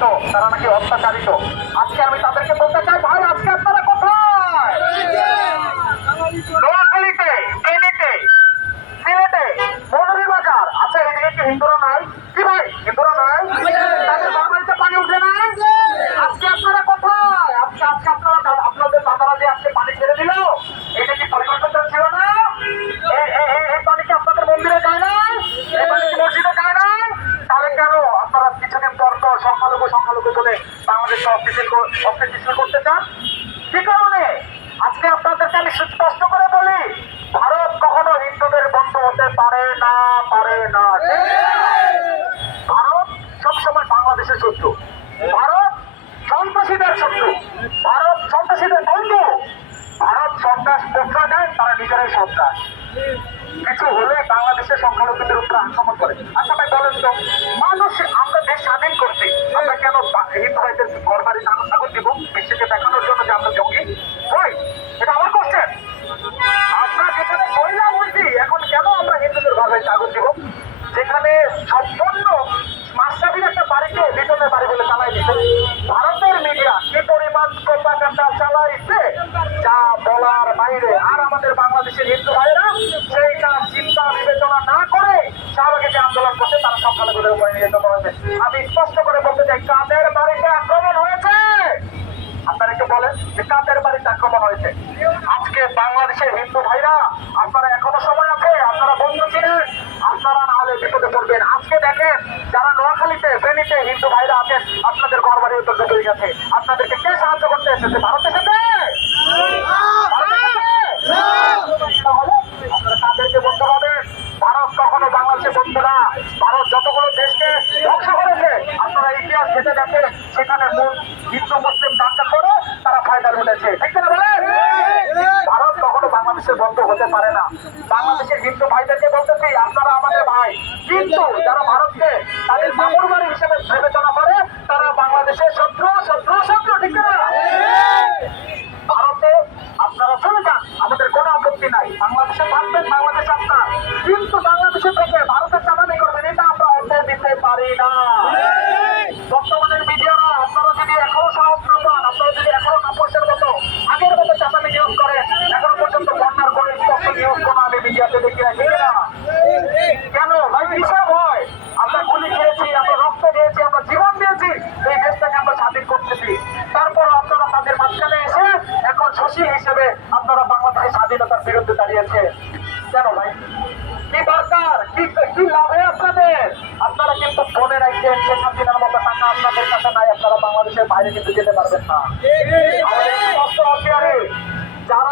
নির্যাতিত তারা নাকি অত্যাচারিত আজকে আমি তাদেরকে বলতে চাই, ভাই, আজকে আপনারা কোথায়? নোয়াখালীতে ফেনীতে সিলেটে, মৌলভীবাজার। আচ্ছা এদিকে হিন্দুরা নাই কি ভাই হিন্দুরা নাই তাদের বাড়িতে পানি উঠে না আজকে আপনারা কোথায় আজকে আজকে আপনারা দা- আপনাদের দাদারা যে আজকে পানি ছেড়ে দিল এটা কি পরিকল্পনা ছিল না এই- এই- এই- এই পানি কি আপনাদের মন্দিরে যায় না এই পানি কি মসজিদে যায় না তাহলে কেন আপনারা কিছুদিন পর পর সংখ্যালঘু সংখ্যালঘু বলে বাংলাদেশকে অস্থিতিশীল করতে চান? কি কারণে? আজকে আপনাদেরকে আমি সুস্পষ্ট করে বলি, ভারত কখনো হিন্দুদের বন্ধু হতে পারে না পারে না। ভারত সবসময় বাংলাদেশের শত্রু। ভারত সন্ত্রাসীদের শত্রু। ভারত সন্ত্রাসীদের বন্ধু। ভারত সন্ত্রাস প্রশ্রয় দেয়, তারা নিজেরাই সন্ত্রাস। কিছু হলে বাংলাদেশের সংখ্যালঘুদের উপর আক্রমণ করে। আচ্ছা ভাই, বলেন তো, মানুষ বাড়িতে আগুন দিব যেখানে সম্পূর্ণ মাস্টাফির একটা বাড়িকে লিটনের বাড়ি বলে চালাই দিচ্ছে। ভারতের মিডিয়া কি পরিমাণ প্রোপাগান্ডা চালাইছে, যা বলার বাইরে। আর আমাদের বাংলাদেশের হিন্দু ভাইরা সেইটা চিন্তা বিবেচনা না করে শাহবাগে যে আন্দোলন করছে, তারা সংখ্যালঘুদের উপরে নিয়ে যেতে হয়েছে আমি স্পষ্ট করে বলতে চাই, কাদের বাড়িতে আক্রমণ হয়েছে? আপনারা একটু বলেন যে কাদের বাড়িতে আক্রমণ হয়েছে। আজকে বাংলাদেশের হিন্দু ভাইরা, আপনারা এখনও সময় আছে আপনারা বন্ধু ছিলেন আপনারা না হলে বিপদে পড়বেন আজকে দেখেন যারা নোয়াখালীতে, ফেনীতে হিন্দু ভাইরা আছেন, আপনাদের ঘর উত্তর ডুবে গেছে। আপনাদেরকে কে সাহায্য করতে এসেছে? ভারত এসেছে? তাদেরকে বলতে হবে, ভারত কখনো না। ভারত যতগুলো দেশকে করেছে, আপনারা ইতিহাস সেখানে মূল মুসলিম তারা ফায়দা বলেন? ভারত বাংলাদেশের বন্ধু হতে পারে না। বাংলাদেশের হিন্দু ভাইদেরকে বলতেছি, আপনারা যারা ভারতকে তাদের মামুর বাড়ি হিসেবে বিবেচনা করে, তারা বাংলাদেশের শত্রু শত্রু শত্রু, ঠিক ভারতে আপনারা চলে যান, আমাদের কোনো আপত্তি নাই। বাংলাদেশে থাকবেন বাংলাদেশ আপনার কিন্তু বাংলাদেশে থেকে এখন হিসেবে আপনারা বাংলাদেশের স্বাধীনতার বিরুদ্ধে দাঁড়িয়েছে। কেন ভাই? কি দরকার? কি কি লাভে আপনাদের? আপনারা কিন্তু ফোনে রাখছেন সেখান দিনের মতো টাকা আপনাদের কাছে নাই আপনারা বাংলাদেশের বাইরে কিন্তু যেতে পারবেন না।